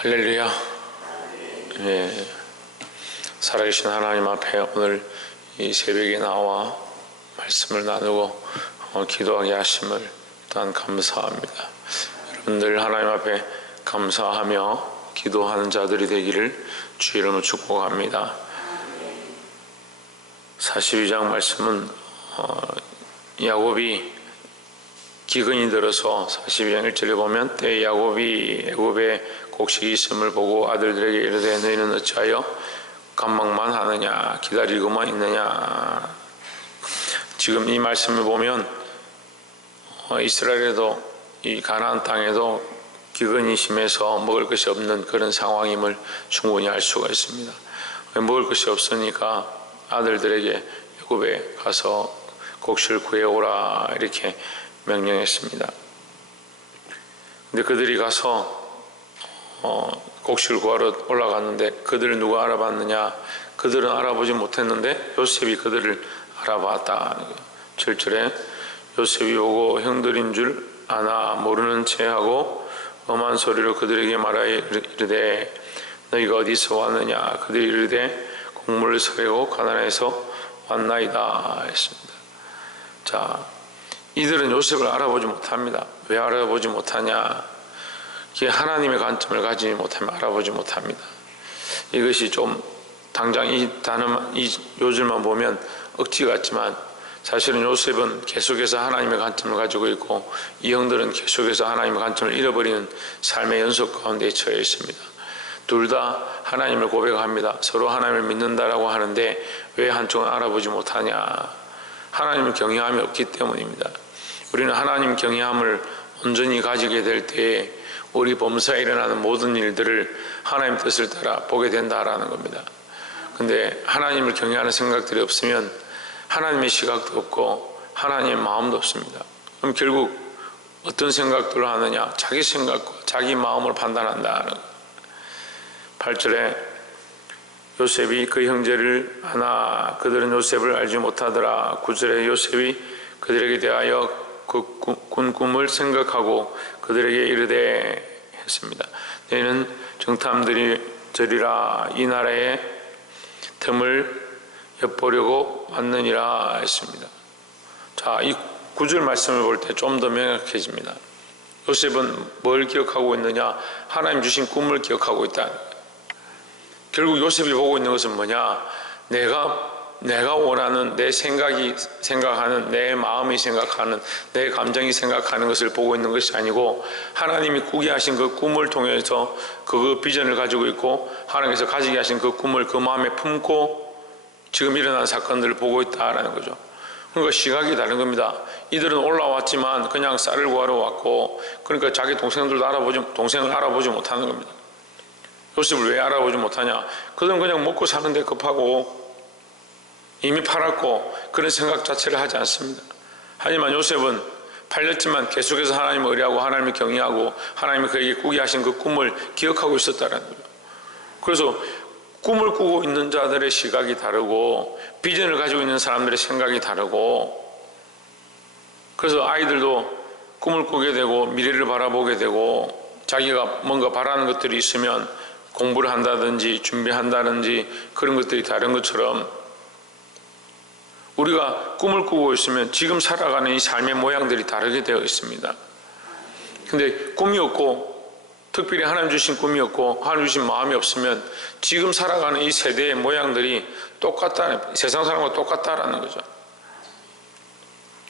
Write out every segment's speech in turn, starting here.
할렐루야. 예, 살아계신 하나님 앞에 오늘 이 새벽에 나와 말씀을 나누고 기도하게 하심을 또한 감사합니다. 여러분들 하나님 앞에 감사하며 기도하는 자들이 되기를 주의 이름으로 축복합니다. 42장 말씀은 야곱이 기근이 들어서 42장 1절에 보면 때 야곱이 애굽에 곡식이 있음을 보고 아들들에게 이르되 너희는 어찌하여 간망만 하느냐 기다리고만 있느냐. 지금 이 말씀을 보면 이스라엘에도 이 가나안 땅에도 기근이 심해서 먹을 것이 없는 그런 상황임을 충분히 알 수가 있습니다. 먹을 것이 없으니까 아들들에게 애굽에 가서 곡식을 구해오라 이렇게 명령했습니다. 근데 그들이 가서 곡식을 구하러 올라갔는데 그들을 누가 알아봤느냐? 그들은 알아보지 못했는데 요셉이 그들을 알아봤다. 7절에 요셉이 보고 형들인 줄 아나 모르는 체하고 엄한 소리로 그들에게 말하여 이르되 너희가 어디서 왔느냐? 그들이 이르되 곡물을 서래고 가나안에서 왔나이다 했습니다. 자, 이들은 요셉을 알아보지 못합니다. 왜 알아보지 못하냐? 이게 하나님의 관점을 가지지 못하면 알아보지 못합니다. 이것이 좀 당장 이 단어만, 이 요절만 보면 억지 같지만 사실은 요셉은 계속해서 하나님의 관점을 가지고 있고 이 형들은 계속해서 하나님의 관점을 잃어버리는 삶의 연속 가운데 처해 있습니다. 둘 다 하나님을 고백합니다. 서로 하나님을 믿는다라고 하는데 왜 한쪽은 알아보지 못하냐? 하나님을 경외함이 없기 때문입니다. 우리는 하나님 경외함을 온전히 가지게 될 때에 우리 범사에 일어나는 모든 일들을 하나님 뜻을 따라 보게 된다라는 겁니다. 근데 하나님을 경외하는 생각들이 없으면 하나님의 시각도 없고 하나님의 마음도 없습니다. 그럼 결국 어떤 생각들을 하느냐? 자기 생각과 자기 마음을 판단한다. 8절에 요셉이 그 형제를 아나 그들은 요셉을 알지 못하더라. 9절에 요셉이 그들에게 대하여 그 꾼 꿈을 생각하고 그들에게 이르되 했습니다. 너희는 정탐들이라 이 나라의 틈을 엿보려고 왔느니라 했습니다. 자, 이 9절 말씀을 볼 때 좀 더 명확해집니다. 요셉은 뭘 기억하고 있느냐? 하나님 주신 꿈을 기억하고 있다. 결국 요셉이 보고 있는 것은 뭐냐? 내가 원하는 내 생각이 생각하는 내 마음이 생각하는 내 감정이 생각하는 것을 보고 있는 것이 아니고 하나님이 꾸게 하신 그 꿈을 통해서 그 비전을 가지고 있고 하나님께서 가지게 하신 그 꿈을 그 마음에 품고 지금 일어난 사건들을 보고 있다라는 거죠. 그러니까 시각이 다른 겁니다. 이들은 올라왔지만 그냥 쌀을 구하러 왔고 그러니까 자기 동생을 알아보지 못하는 겁니다. 요셉을 왜 알아보지 못하냐? 그들은 그냥 먹고 사는데 급하고 이미 팔았고 그런 생각 자체를 하지 않습니다. 하지만 요셉은 팔렸지만 계속해서 하나님을 의뢰하고 하나님을 경외하고 하나님이 그에게 꾸게 하신 그 꿈을 기억하고 있었다는 거죠. 그래서 꿈을 꾸고 있는 자들의 시각이 다르고 비전을 가지고 있는 사람들의 생각이 다르고 그래서 아이들도 꿈을 꾸게 되고 미래를 바라보게 되고 자기가 뭔가 바라는 것들이 있으면 공부를 한다든지 준비한다든지 그런 것들이 다른 것처럼 우리가 꿈을 꾸고 있으면 지금 살아가는 이 삶의 모양들이 다르게 되어 있습니다. 근데 꿈이 없고 특별히 하나님 주신 꿈이 없고 하나님 주신 마음이 없으면 지금 살아가는 이 세대의 모양들이 똑같다, 세상 사람과 똑같다라는 거죠.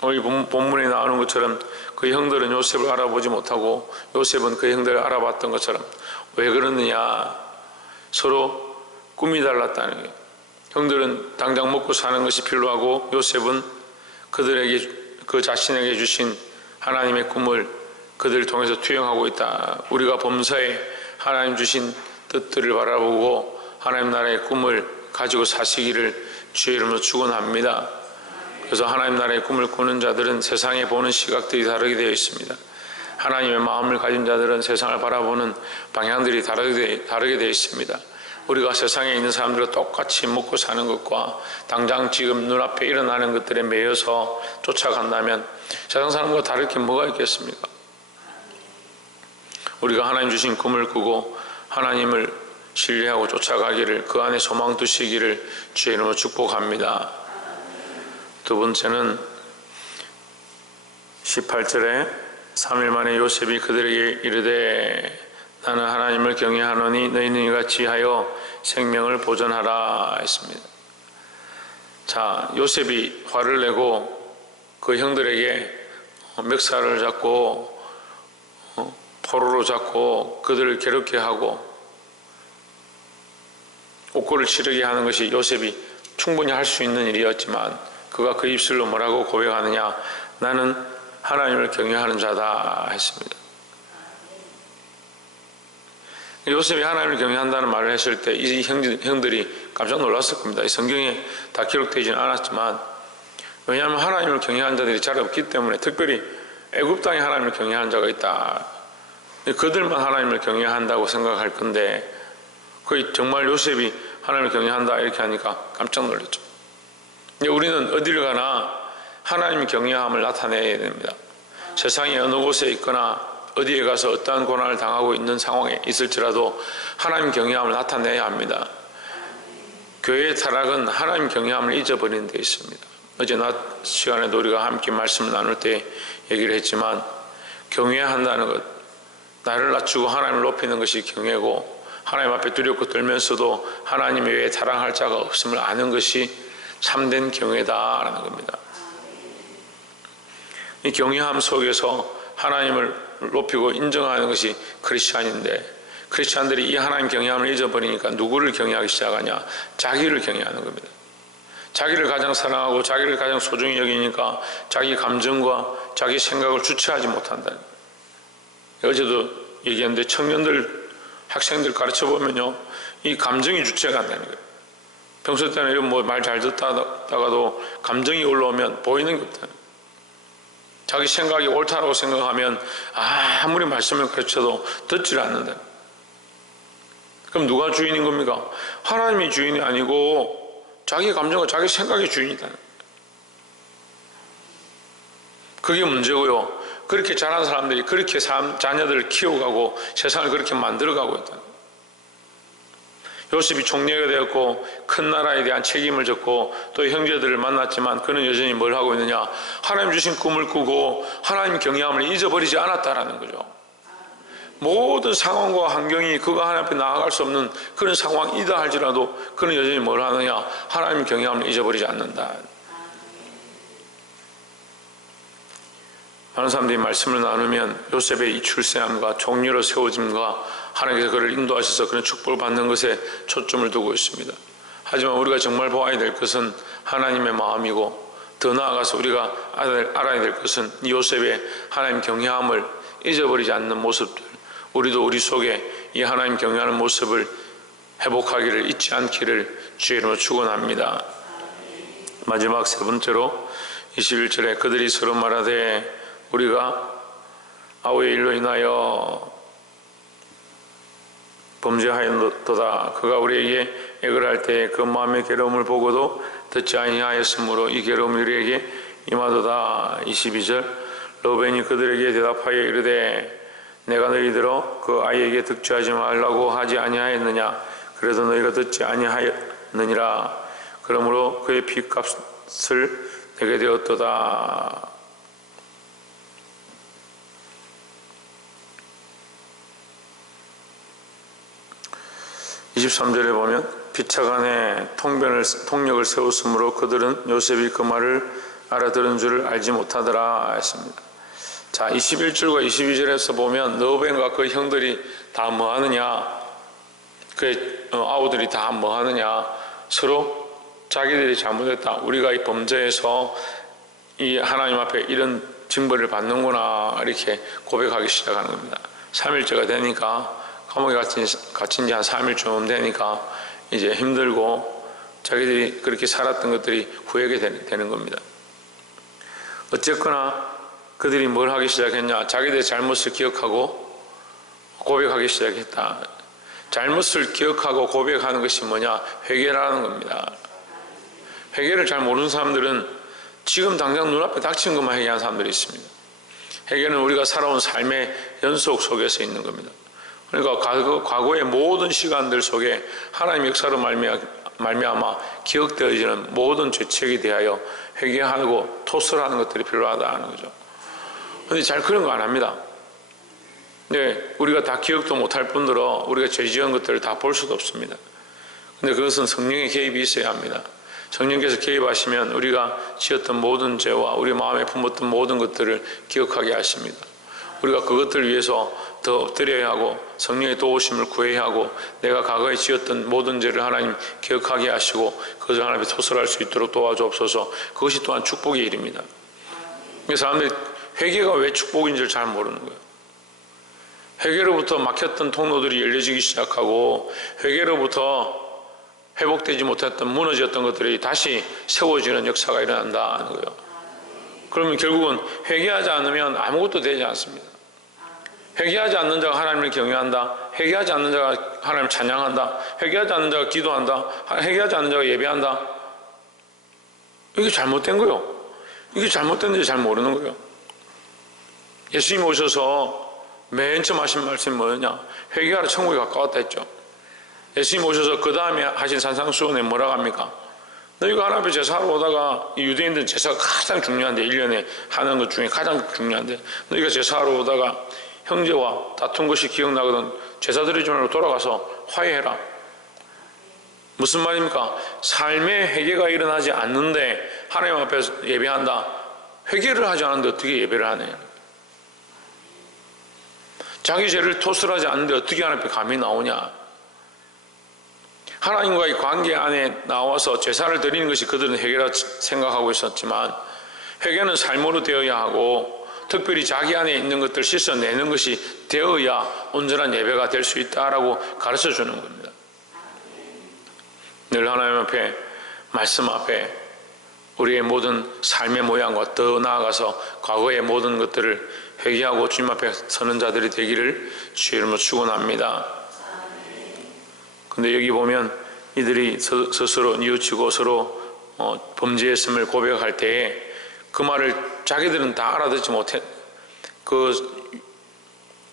오늘 본문에 나오는 것처럼 그 형들은 요셉을 알아보지 못하고 요셉은 그 형들을 알아봤던 것처럼 왜 그러느냐? 서로 꿈이 달랐다는 거예요. 형들은 당장 먹고 사는 것이 필요하고 요셉은 그들에게 그 자신에게 주신 하나님의 꿈을 그들을 통해서 투영하고 있다. 우리가 범사에 하나님 주신 뜻들을 바라보고 하나님 나라의 꿈을 가지고 사시기를 주의 이름으로 축원합니다. 그래서 하나님 나라의 꿈을 꾸는 자들은 세상에 보는 시각들이 다르게 되어 있습니다. 하나님의 마음을 가진 자들은 세상을 바라보는 방향들이 다르게 되어 있습니다. 우리가 세상에 있는 사람들과 똑같이 먹고 사는 것과 당장 지금 눈앞에 일어나는 것들에 매여서 쫓아간다면 세상 사람과 다를 게 뭐가 있겠습니까? 우리가 하나님 주신 꿈을 꾸고 하나님을 신뢰하고 쫓아가기를, 그 안에 소망 두시기를 주의 이름으로 축복합니다. 두 번째는 18절에 3일 만에 요셉이 그들에게 이르되 나는 하나님을 경외하노니 너희는 이같이 하여 생명을 보존하라 했습니다. 자, 요셉이 화를 내고 그 형들에게 멱살을 잡고 포로로 잡고 그들을 괴롭게 하고 옥고를 치르게 하는 것이 요셉이 충분히 할 수 있는 일이었지만 그가 그 입술로 뭐라고 고백하느냐, 나는 하나님을 경외하는 자다 했습니다. 요셉이 하나님을 경외한다는 말을 했을 때 이 형들이 깜짝 놀랐을 겁니다. 이 성경에 다 기록되지는 않았지만, 왜냐하면 하나님을 경외하는 자들이 잘 없기 때문에, 특별히 애굽 땅에 하나님을 경외하는 자가 있다, 그들만 하나님을 경외한다고 생각할 건데, 거의 정말 요셉이 하나님을 경외한다 이렇게 하니까 깜짝 놀랐죠. 우리는 어디를 가나 하나님의 경외함을 나타내야 됩니다. 세상의 어느 곳에 있거나 어디에 가서 어떠한 고난을 당하고 있는 상황에 있을지라도 하나님 경외함을 나타내야 합니다. 교회의 타락은 하나님 경외함을 잊어버리는 데 있습니다. 어제 낮 시간에도 우리가 함께 말씀을 나눌 때 얘기를 했지만, 경외한다는 것, 나를 낮추고 하나님을 높이는 것이 경외고, 하나님 앞에 두렵고 떨면서도 하나님 외에 자랑할 자가 없음을 아는 것이 참된 경외다라는 겁니다. 이 경외함 속에서 하나님을 높이고 인정하는 것이 크리스찬인데, 크리스찬들이 이 하나님 경외함을 잊어버리니까 누구를 경외하기 시작하냐? 자기를 경외하는 겁니다. 자기를 가장 사랑하고 자기를 가장 소중히 여기니까 자기 감정과 자기 생각을 주체하지 못한다는 거예요. 어제도 얘기했는데 청년들, 학생들 가르쳐보면요, 이 감정이 주체가 안 되는 거예요. 평소 때는 이런 말 잘 듣다가도 감정이 올라오면 보이는 게 없다는 거예요. 자기 생각이 옳다라고 생각하면 아무리 말씀을 가르쳐도 듣지를 않는다. 그럼 누가 주인인 겁니까? 하나님이 주인이 아니고 자기 감정과 자기 생각이 주인이다. 그게 문제고요. 그렇게 자란 사람들이 그렇게 자녀들을 키워가고 세상을 그렇게 만들어가고 있다. 요셉이 총리가 되었고 큰 나라에 대한 책임을 졌고 또 형제들을 만났지만 그는 여전히 뭘 하고 있느냐? 하나님 주신 꿈을 꾸고 하나님 경외함을 잊어버리지 않았다라는 거죠. 모든 상황과 환경이 그가 하나님 앞에 나아갈 수 없는 그런 상황이다 할지라도 그는 여전히 뭘 하느냐? 하나님 경외함을 잊어버리지 않는다. 많은 사람들이 말씀을 나누면 요셉의 이 출세함과 종류로 세워짐과 하나님께서 그를 인도하셔서 그런 축복을 받는 것에 초점을 두고 있습니다. 하지만 우리가 정말 보아야 될 것은 하나님의 마음이고, 더 나아가서 우리가 알아야 될 것은 이 요셉의 하나님 경외함을 잊어버리지 않는 모습들, 우리도 우리 속에 이 하나님 경외하는 모습을 회복하기를, 잊지 않기를 주의 이름으로 축원합니다. 마지막 세 번째로 21절에 그들이 서로 말하되 우리가 아우의 일로 인하여 범죄하였도다. 그가 우리에게 액을 할 때 그 마음의 괴로움을 보고도 듣지 아니하였으므로 이 괴로움이 우리에게 임하도다. 22절 르우벤이 그들에게 대답하여 이르되 내가 너희들어 그 아이에게 득죄하지 말라고 하지 아니하였느냐? 그래도 너희가 듣지 아니하였느니라. 그러므로 그의 피값을 내게 되었도다. 23절에 보면 피차간에 통력을 세웠으므로 그들은 요셉이 그 말을 알아들은 줄을 알지 못하더라 했습니다. 자, 21절과 22절에서 보면 르우벤과 그 형들이 다 뭐하느냐, 그 아우들이 다 뭐하느냐, 서로 자기들이 잘못했다, 우리가 이 범죄에서 이 하나님 앞에 이런 징벌을 받는구나 이렇게 고백하기 시작하는 겁니다. 3일째가 되니까, 감옥에 갇힌 지 한 3일쯤 되니까 이제 힘들고 자기들이 그렇게 살았던 것들이 후회가 되는 겁니다. 어쨌거나 그들이 뭘 하기 시작했냐? 자기들의 잘못을 기억하고 고백하기 시작했다. 잘못을 기억하고 고백하는 것이 뭐냐? 회개라는 겁니다. 회개를 잘 모르는 사람들은 지금 당장 눈앞에 닥친 것만 회개하는 사람들이 있습니다. 회개는 우리가 살아온 삶의 연속 속에서 있는 겁니다. 그러니까 과거의 모든 시간들 속에 하나님의 역사로 말미암아 기억되어지는 모든 죄책에 대하여 회개하고 토스를 하는 것들이 필요하다는 거죠. 근데 잘 그런 거 안 합니다. 근데 우리가 다 기억도 못할 뿐더러 우리가 죄 지은 것들을 다 볼 수도 없습니다. 근데 그것은 성령의 개입이 있어야 합니다. 성령께서 개입하시면 우리가 지었던 모든 죄와 우리 마음에 품었던 모든 것들을 기억하게 하십니다. 우리가 그것들을 위해서 더 엎드려야 하고 성령의 도우심을 구해야 하고 내가 과거에 지었던 모든 죄를 하나님 기억하게 하시고 그것을 하나님께 토설할 수 있도록 도와주옵소서. 그것이 또한 축복의 일입니다. 사람들이 회개가 왜 축복인 줄 잘 모르는 거예요. 회개로부터 막혔던 통로들이 열려지기 시작하고 회개로부터 회복되지 못했던 무너졌던 것들이 다시 세워지는 역사가 일어난다는 거예요. 그러면 결국은 회개하지 않으면 아무것도 되지 않습니다. 회개하지 않는 자가 하나님을 경외한다. 회개하지 않는 자가 하나님을 찬양한다. 회개하지 않는 자가 기도한다. 회개하지 않는 자가 예배한다. 이게 잘못된 거예요. 이게 잘못된지 잘 모르는 거예요. 예수님 오셔서 맨 처음 하신 말씀이 뭐냐? 회개하라 천국이 가까웠다 했죠. 예수님 오셔서 그 다음에 하신 산상수훈에 뭐라고 합니까? 너희가 하나님 앞에 제사하러 오다가 유대인들은 제사가 가장 중요한데 1년에 하는 것 중에 가장 중요한데 너희가 제사하러 오다가 형제와 다툰 것이 기억나거든 제사 드리지 말고 돌아가서 화해해라. 무슨 말입니까? 삶의 회개가 일어나지 않는데 하나님 앞에서 예배한다. 회개를 하지 않는데 어떻게 예배를 하냐? 자기 죄를 토설하지 않는데 어떻게 하나님 앞에 감히 나오냐? 하나님과의 관계 안에 나와서 제사를 드리는 것이 그들은 회개라 생각하고 있었지만 회개는 삶으로 되어야 하고 특별히 자기 안에 있는 것들을 씻어내는 것이 되어야 온전한 예배가 될 수 있다라고 가르쳐 주는 겁니다. 늘 하나님 앞에 말씀 앞에 우리의 모든 삶의 모양과 더 나아가서 과거의 모든 것들을 회개하고 주님 앞에 서는 자들이 되기를 주의 이름으로 축원합니다. 근데 여기 보면 이들이 스스로 뉘우치고 서로 범죄했음을 고백할 때에 그 말을 자기들은 다 알아듣지 못해 그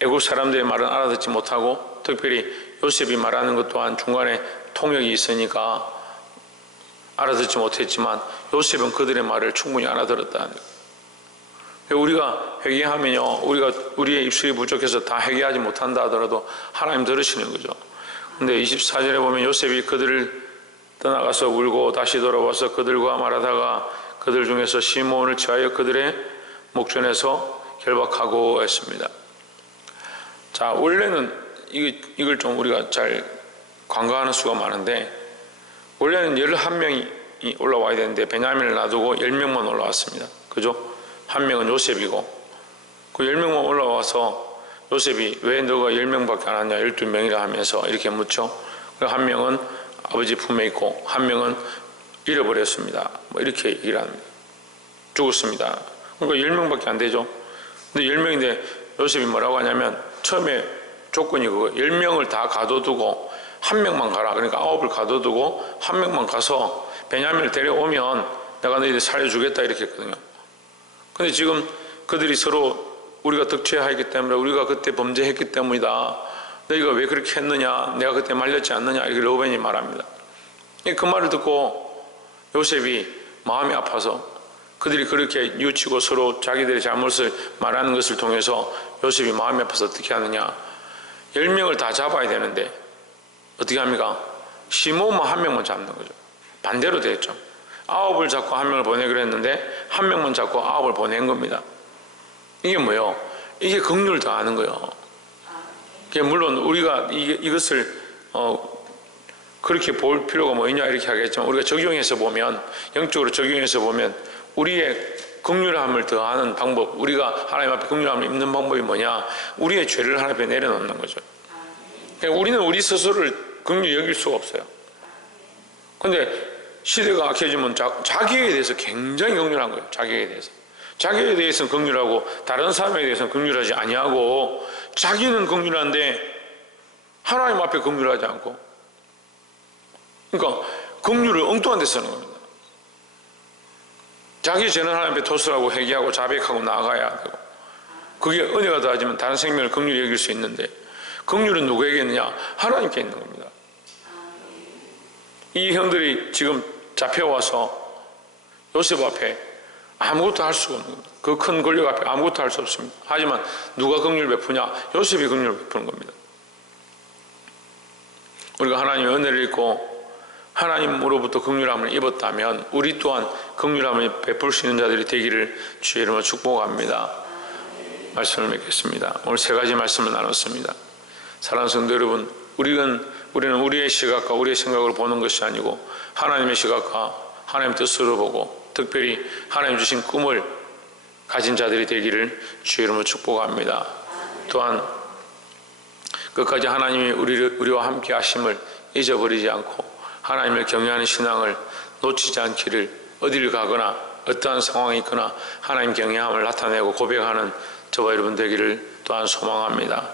애국 사람들의 말은 알아듣지 못하고 특별히 요셉이 말하는 것 또한 중간에 통역이 있으니까 알아듣지 못했지만 요셉은 그들의 말을 충분히 알아들었다는 거예요. 우리가 회개하면요 우리의 입술이 부족해서 다 회개하지 못한다 하더라도 하나님 들으시는 거죠. 근데 24절에 보면 요셉이 그들을 떠나가서 울고 다시 돌아와서 그들과 말하다가 그들 중에서 시므온을 취하여 그들의 목전에서 결박하고 했습니다. 자, 원래는 이걸 좀 우리가 잘 간과하는 수가 많은데 원래는 11명이 올라와야 되는데 베냐민을 놔두고 10명만 올라왔습니다. 그죠? 한 명은 요셉이고 그 10명만 올라와서 요셉이 왜 너가 10명밖에 안 왔냐 12명이라 하면서 이렇게 묻죠. 한 명은 아버지 품에 있고 한 명은 잃어버렸습니다. 뭐 이렇게 얘기를 합니다. 죽었습니다. 그러니까 10명밖에 안 되죠. 근데 10명인데 요셉이 뭐라고 하냐면 처음에 조건이 그거 10명을 다 가둬두고 한 명만 가라. 그러니까 9을 가둬두고 한 명만 가서 베냐민을 데려오면 내가 너희들 살려주겠다 이렇게 했거든요. 근데 지금 그들이 서로 우리가 득죄하였기 때문에 우리가 그때 범죄했기 때문이다. 너희가 왜 그렇게 했느냐? 내가 그때 말렸지 않느냐? 이렇게 르우벤이 말합니다. 그 말을 듣고 요셉이 마음이 아파서 그들이 그렇게 뉘우치고 서로 자기들의 잘못을 말하는 것을 통해서 요셉이 마음이 아파서 어떻게 하느냐? 10명을 다 잡아야 되는데 어떻게 합니까? 시므온만 한 명만 잡는 거죠. 반대로 됐죠. 9을 잡고 한 명을 보내기로 했는데 한 명만 잡고 9을 보낸 겁니다. 이게 뭐예요? 이게 긍휼을 더하는 거예요. 물론 우리가 이것을 그렇게 볼 필요가 뭐 있냐 이렇게 하겠지만 우리가 적용해서 보면 영적으로 적용해서 보면 우리의 긍휼함을 더하는 방법 우리가 하나님 앞에 긍휼함을 입는 방법이 뭐냐? 우리의 죄를 하나님 앞에 내려놓는 거죠. 우리는 우리 스스로를 긍휼히 여길 수가 없어요. 근데 시대가 악해지면 자기에 대해서 굉장히 긍휼한 거예요. 자기에 대해서. 자기에 대해서는 긍휼하고 다른 사람에 대해서는 긍휼하지 아니하고 자기는 긍휼한데 하나님 앞에 긍휼하지 않고 그러니까 긍휼을 엉뚱한 데 쓰는 겁니다. 자기 죄는 하나님 앞에 토설하고 회개하고 자백하고 나아가야 되고 그게 은혜가 더하지만 다른 생명을 긍휼히 여길 수 있는데 긍휼은 누구에게 있느냐? 하나님께 있는 겁니다. 이 형들이 지금 잡혀와서 요셉 앞에 아무것도 할 수가 없는 겁니다. 그 큰 권력 앞에 아무것도 할 수 없습니다. 하지만 누가 긍휼 베푸냐? 요셉이 긍휼 베푸는 겁니다. 우리가 하나님의 은혜를 입고 하나님으로부터 긍휼함을 입었다면 우리 또한 긍휼함을 베풀 수 있는 자들이 되기를 주의 이름으로 축복합니다. 말씀을 맺겠습니다. 오늘 세 가지 말씀을 나눴습니다. 사랑하는 성도 여러분, 우리는 우리의 시각과 우리의 생각을 보는 것이 아니고 하나님의 시각과 하나님의 뜻으로 보고 특별히 하나님 주신 꿈을 가진 자들이 되기를 주의 이름으로 축복합니다. 또한 끝까지 하나님이 우리와 함께 하심을 잊어버리지 않고 하나님을 경외하는 신앙을 놓치지 않기를, 어디를 가거나 어떠한 상황이 있거나 하나님 경외함을 나타내고 고백하는 저와 여러분 되기를 또한 소망합니다.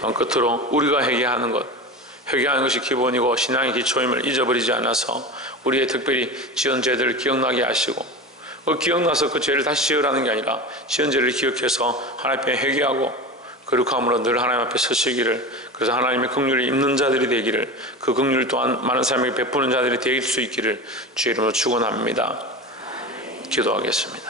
또한 끝으로 우리가 회개하는 것이 기본이고 신앙의 기초임을 잊어버리지 않아서 우리의 특별히 지은 죄들을 기억나게 하시고 기억나서 그 죄를 다시 지으라는 게 아니라 지은 죄를 기억해서 하나님 앞에 회개하고 거룩함으로 늘 하나님 앞에 서시기를, 그래서 하나님의 긍휼을 입는 자들이 되기를, 그 긍휼 또한 많은 사람에게 베푸는 자들이 될 수 있기를 주의 이름으로 축원합니다. 기도하겠습니다.